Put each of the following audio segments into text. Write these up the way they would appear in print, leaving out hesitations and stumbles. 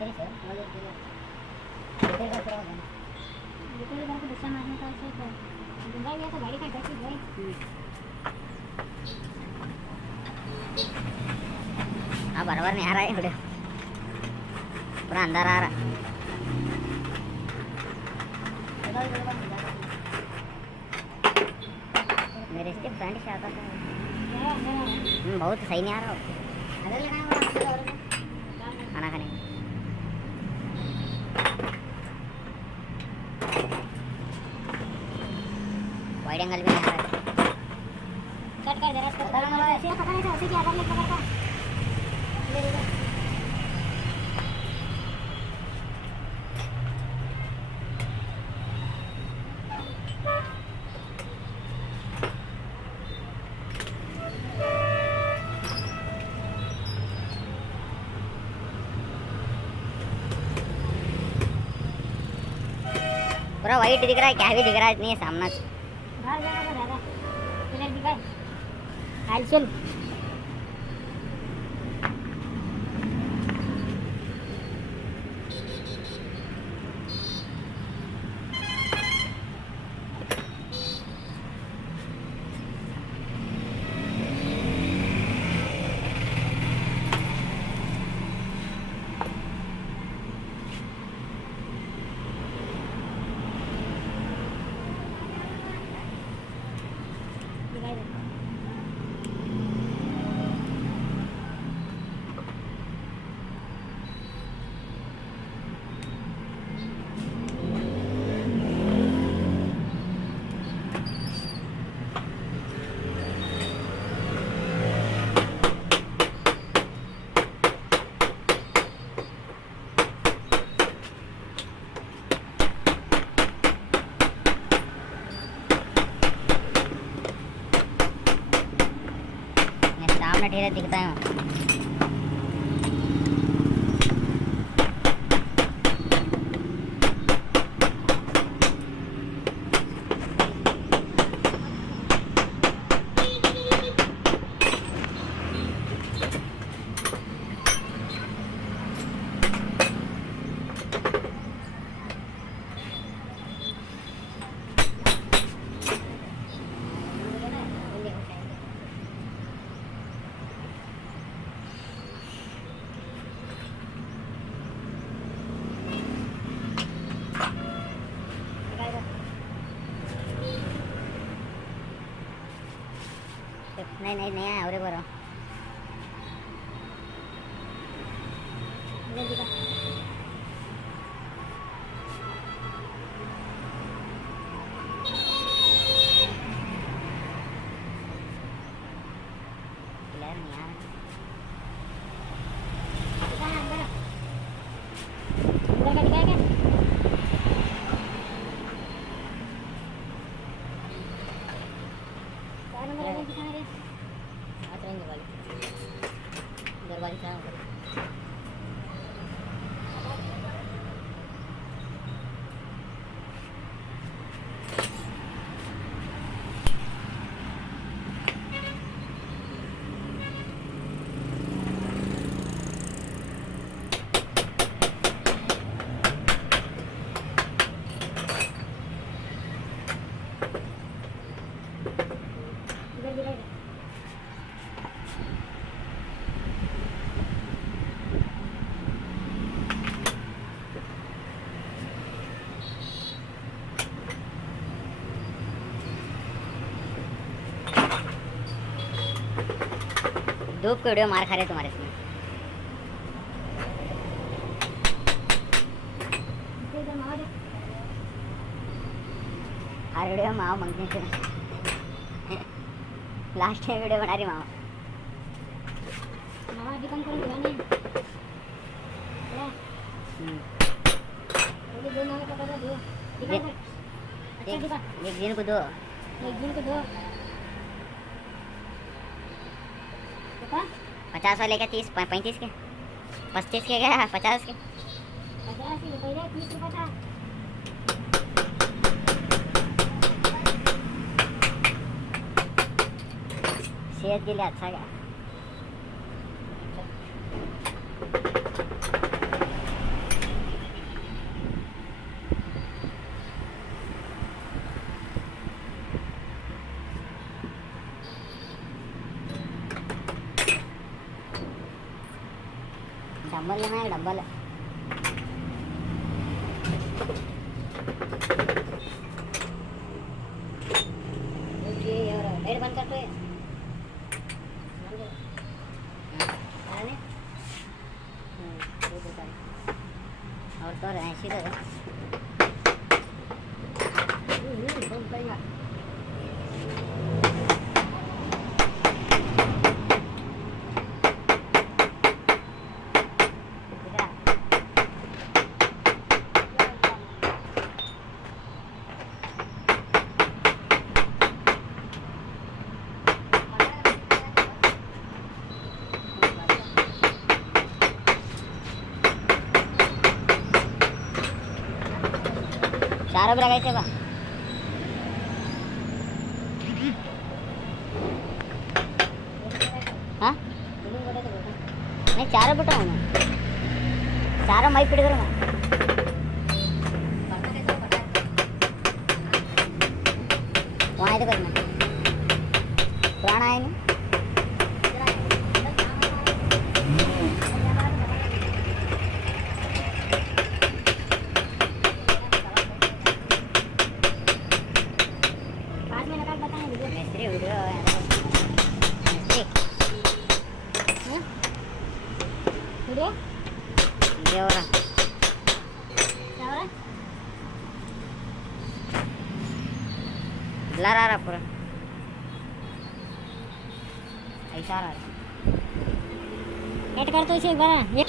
तरी सर मला रिपेयर का करावं ना रिपेयर करके दुसरा मारने का ऐसे दूंगा या तो गाड़ी का टच भाई। हाँ बराबर नहीं आ रहा है वीडियो पूरा अंदर आ रहा मेरे इसके फ्रेंड से आता था बहुत सही नहीं आ रहा खाना खाने वाइड एंगल भी नहीं आ रहा कट कर दे रहा है ऐसे पकड़ने से उसी की आदत नहीं पकड़ता ले ले पूरा वाइट दिख रहा है क्या भी दिख रहा है नहीं सामना बाहर जाना तो ज्यादा इधर दिखाए हाल सुन सामने ठेरे दिखता है नहीं आया और बरो धूप के वीडियो मार खा रहे तुम्हारे इसमें हर वीडियो माँ मंगने से लास्ट में वीडियो बना रही माँ कम कर एक दिन को दो 50 वाले का 30 35 के 35 के क्या 50 के 50 के पहले 30 रुपये था सेहत के लिए अच्छा है। डबल लेना है डबल लाइट बंद करते और तो ऐसी चारों लगायचे बा हाँ नहीं चारों बताओ ना चारों माइक पिट करो ना वहाँ इधर करना पुराना है नहीं 5 मिनट का बताएं मिस्त्री वीडियो मिस्त्री वीडियो ये हो रहा क्या हो रहा ब्लर आ रहा पूरा ऐसा आ रहा कट कर तो इसे एक बार ये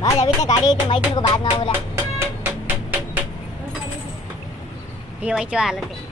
भाई अभी तक गाड़ी थी मैं को बाद में बोला ये वही जो हालत है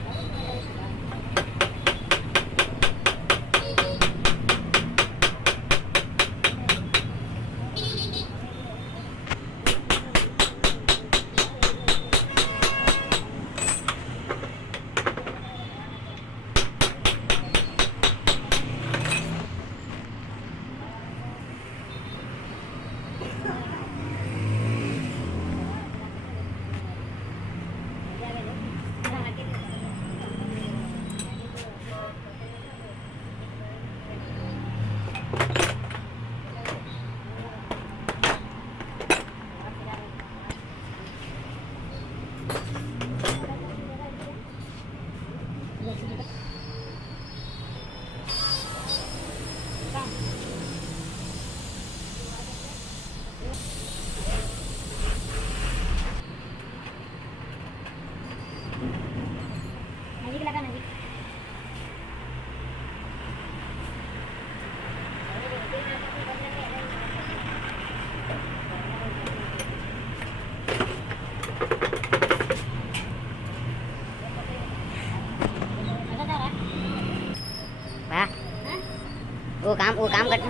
नजीक लगा नजीक वो काम करना